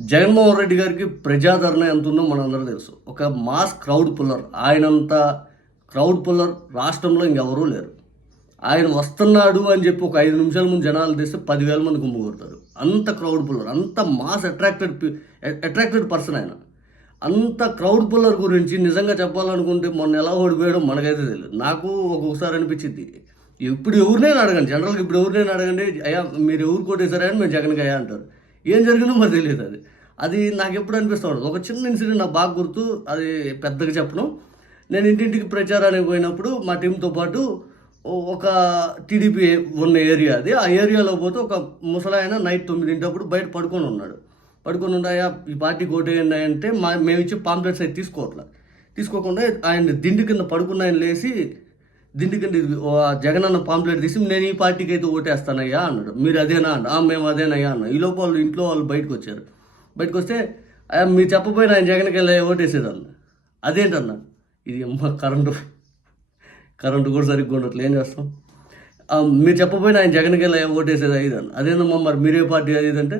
జగన్మోహన్ రెడ్డి గారికి ప్రజాదరణ ఎంత ఉందో మనందరూ తెలుసు. ఒక మాస్ క్రౌడ్ పుల్లర్. ఆయనంత క్రౌడ్ పుల్లర్ రాష్ట్రంలో ఇంకెవరూ లేరు. ఆయన వస్తున్నాడు అని చెప్పి ఒక ఐదు నిమిషాల ముందు జనాలు తెస్తే పదివేల మంది గుమ్మ కొడతారు. అంత క్రౌడ్ పుల్లర్. అంత మాస్ అట్రాక్టెడ్ అట్రాక్టెడ్ పర్సన్ ఆయన. అంత క్రౌడ్ పుల్లర్ గురించి నిజంగా చెప్పాలనుకుంటే మొన్న ఎలా ఓడిపోయాడో మనకైతే తెలియదు. నాకు ఒక్కొక్కసారి అనిపించింది. ఇప్పుడు ఎవరినైనా అడగండి. జనరల్గా ఇప్పుడు ఎవరినైనా అడగండి అయ్యా మీరు ఎవరు కొట్టేశారని మేము జగన్కి అయ్యా అంటారు. ఏం జరిగిందో మరి తెలియదు అది. అది నాకు ఎప్పుడు అనిపిస్తూ ఉండదు. ఒక చిన్న ఇన్సిడెంట్ నాకు బాగా గుర్తు అది పెద్దగా చెప్పను. నేను ఇంటింటికి ప్రచారానికి పోయినప్పుడు మా టీంతో పాటు ఒక టీడీపీ ఉన్న ఏరియా అది. ఆ ఏరియాలో పోతే ఒక ముసలాయన నైట్ తొమ్మిదింటప్పుడు బయట పడుకొని ఉన్నాడు. పడుకొని ఉన్నాయా ఈ పార్టీ కోటేయండి అంటే మా మేము ఇచ్చే పాంప్లెట్స్ అయితే తీసుకోవట్లా. తీసుకోకుండా ఆయన దిండి కింద పడుకున్న ఆయన లేచి దిండి జగనన్న ఓ జగన్ అన్న పాంప్లెట్ తీసి నేను ఈ పార్టీకి అయితే ఓటేస్తానయ్యా అన్నాడు. మీరు అదేనా అన్న? మేము అదేనయ్యా అన్న. ఈ లోపల వాళ్ళు ఇంట్లో వాళ్ళు బయటకు వచ్చారు. బయటకు వస్తే "అయ్యా, మీరు చెప్పపోయిన ఆయన జగన్కి వెళ్ళి ఓటేసేదన్న. అదేంటన్న? ఇది అమ్మ కరెంటు. కరెంటు కూడా సరిగ్గా ఉండట్లేదు ఏం చేస్తాం? మీరు చెప్పపోయినా ఆయన జగన్కి వెళ్ళి ఓటేసేది అది అని అదేందమ్మా మరి? మీరే పార్టీ అది ఇది అంటే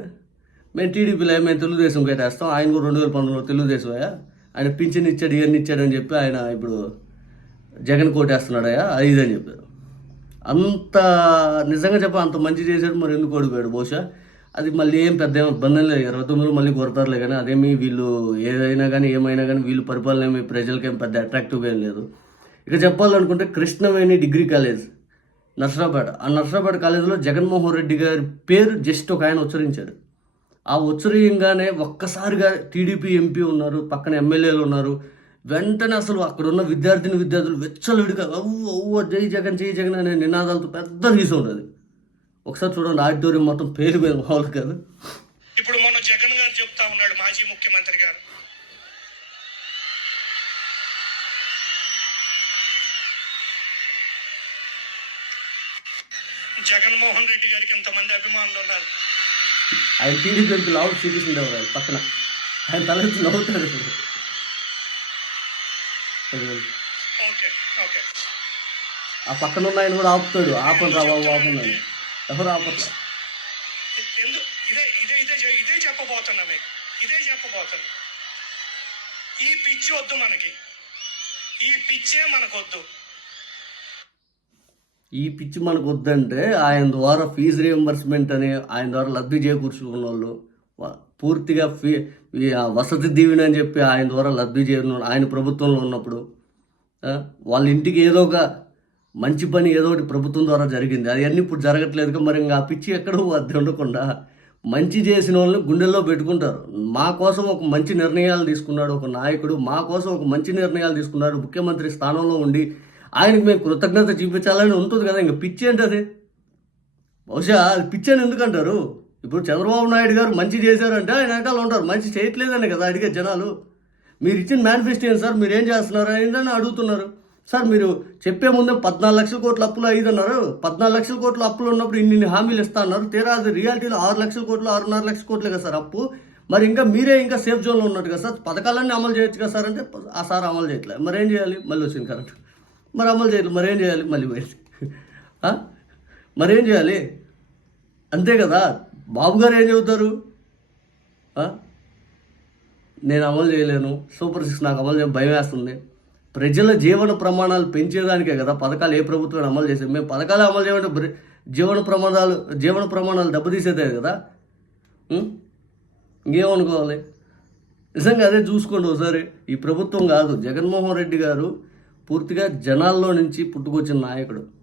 మేము టీడీపీలో మేము తెలుగుదేశం కట్టేస్తాం ఆయన కూడా రెండు వేల పంతొమ్మిదిలో తెలుగుదేశం అయ్యా ఆయన పింఛన్ ఇచ్చాడు ఇవన్నీ ఇచ్చాడని చెప్పి ఆయన ఇప్పుడు జగన్ కోటేస్తున్నాడయ్యా అది అని చెప్పారు. అంత నిజంగా చెప్ప అంత మంచి చేశాడు మరి ఎందుకు ఓడిపోయాడు? బహుశా అది మళ్ళీ ఏం పెద్ద ఇబ్బంది లేదు. ఇరవై తొమ్మిదిలో మళ్ళీ కొడతారులే కానీ అదేమి వీళ్ళు ఏదైనా కానీ ఏమైనా కానీ వీళ్ళు పరిపాలన ఏమి ప్రజలకి ఏం పెద్ద అట్రాక్టివ్గా ఏం లేదు. ఇక చెప్పాలనుకుంటే కృష్ణవేణి డిగ్రీ కాలేజ్ నర్సరాపేట ఆ నర్సరాపేట కాలేజీలో జగన్మోహన్ రెడ్డి గారి పేరు జస్ట్ ఒక ఆయన ఉచ్చరించాడు ఆ ఉచ్చరీయంగానే ఒక్కసారిగా టీడీపీ ఎంపీ ఉన్నారు పక్కన ఎమ్మెల్యేలు ఉన్నారు. వెంటనే అసలు అక్కడ ఉన్న విద్యార్థిని విద్యార్థులు వెచ్చలవిడిగా అవ్వ అవ్వ జై జగన్ జై జగన్ అనే నినాదాలతో పెద్ద తీసి ఉంటుంది ఒకసారి చూడండి ఆడిటోరియం మొత్తం పేరు మీద మామూలు కాదు. ఇప్పుడు మొన్న జగన్ గారు చెప్తా ఉన్నాడు మాజీ ముఖ్యమంత్రి గారు. జగన్మోహన్ రెడ్డి గారికి ఇంతమంది అభిమానులు ఉన్నారు. ఆయన టీడీపీ లావుడ్ దేవరాయలు పక్కన. ఆయన తలెత్తి నవ్వుతాడు ఆ పక్కన ఉన్న ఆయన కూడా ఆపుతాడు. ఆపను రా బాబు ఆపన్నాడు ఎవరు ఆపట్లా ఇదే ఇదే ఇదే ఇదే చెప్పబోతున్నా మీకు. ఇదే చెప్పబోతున్నా. ఈ పిచ్చి వద్దు మనకి. ఈ పిచ్చే మనకొద్దు. ఈ పిచ్చి మనకు వద్దంటే ఆయన ద్వారా ఫీజు రియంబర్స్మెంట్ అని ఆయన ద్వారా లబ్ధి చేకూర్చుకున్న వాళ్ళు పూర్తిగా ఫీ వసతి దీవెన అని చెప్పి ఆయన ద్వారా లబ్ధి చేరిన ఆయన ప్రభుత్వంలో ఉన్నప్పుడు వాళ్ళ ఇంటికి ఏదో ఒక మంచి పని ఏదో ఒకటి ప్రభుత్వం ద్వారా జరిగింది. అవన్నీ ఇప్పుడు జరగట్లేదు మరి ఇంకా పిచ్చి ఎక్కడో అది ఉండకుండా మంచి చేసిన వాళ్ళని గుండెల్లో పెట్టుకుంటారు. మా కోసం ఒక మంచి నిర్ణయాలు తీసుకున్నాడు ఒక నాయకుడు మా కోసం ఒక మంచి నిర్ణయాలు తీసుకున్నాడు ముఖ్యమంత్రి స్థానంలో ఉండి ఆయనకు మేము కృతజ్ఞత చూపించాలని ఉంటుంది కదా ఇంకా పిచ్చి ఏంటి అది? బహుశా అది పిచ్చి అని ఎందుకంటారు ఇప్పుడు చంద్రబాబు నాయుడు గారు మంచి చేశారంటే ఆయన వెనకాల ఉంటారు. మంచి చేయట్లేదని కదా అడిగే జనాలు. మీరు ఇచ్చిన మేనిఫెస్టో ఏంటి సార్? మీరు ఏం చేస్తున్నారు? ఏంటని అడుగుతున్నారు. సార్ మీరు చెప్పే ముందే పద్నాలుగు లక్షల కోట్ల అప్పులు అన్నారు. పద్నాలుగు లక్షల కోట్ల అప్పులు ఉన్నప్పుడు ఇన్ని హామీలు ఇస్తా అన్నారు. తీరా అది రియాలిటీలో ఆరు లక్షల కోట్లు ఆరున్నర లక్షల కోట్లే కదా సార్ అప్పు. మరి ఇంకా మీరే ఇంకా సేఫ్ జోన్లో ఉన్నట్టు కదా సార్ పథకాలన్నీ అమలు చేయొచ్చు కదా సార్ అంటే ఆ సార్ అమలు చేయట్లేదు మరి ఏం చేయాలి? మళ్ళీ వచ్చింది కరెంట్. మరి అమలు చేయలేదు మరేం చేయాలి? మళ్ళీ పోయింది. మరేం చేయాలి? అంతే కదా. బాబు గారు ఏం చెబుతారు? నేను అమలు చేయలేను. సూపర్ సిక్స్ నాకు అమలు చేయడం భయం వేస్తుంది. ప్రజల జీవన ప్రమాణాలు పెంచేదానికే కదా పథకాలు ఏ ప్రభుత్వం అమలు చేసేది మేము పథకాలు అమలు చేయమంటే జీవన ప్రమాణాలు జీవన ప్రమాణాలు దెబ్బతీసేదే కదా? ఇంకేమనుకోవాలి? నిజంగా అదే చూసుకోండి ఒకసారి. ఈ ప్రభుత్వం కాదు జగన్మోహన్ రెడ్డి గారు పూర్తిగా జనాల్లో నుంచి పుట్టుకొచ్చిన నాయకుడు.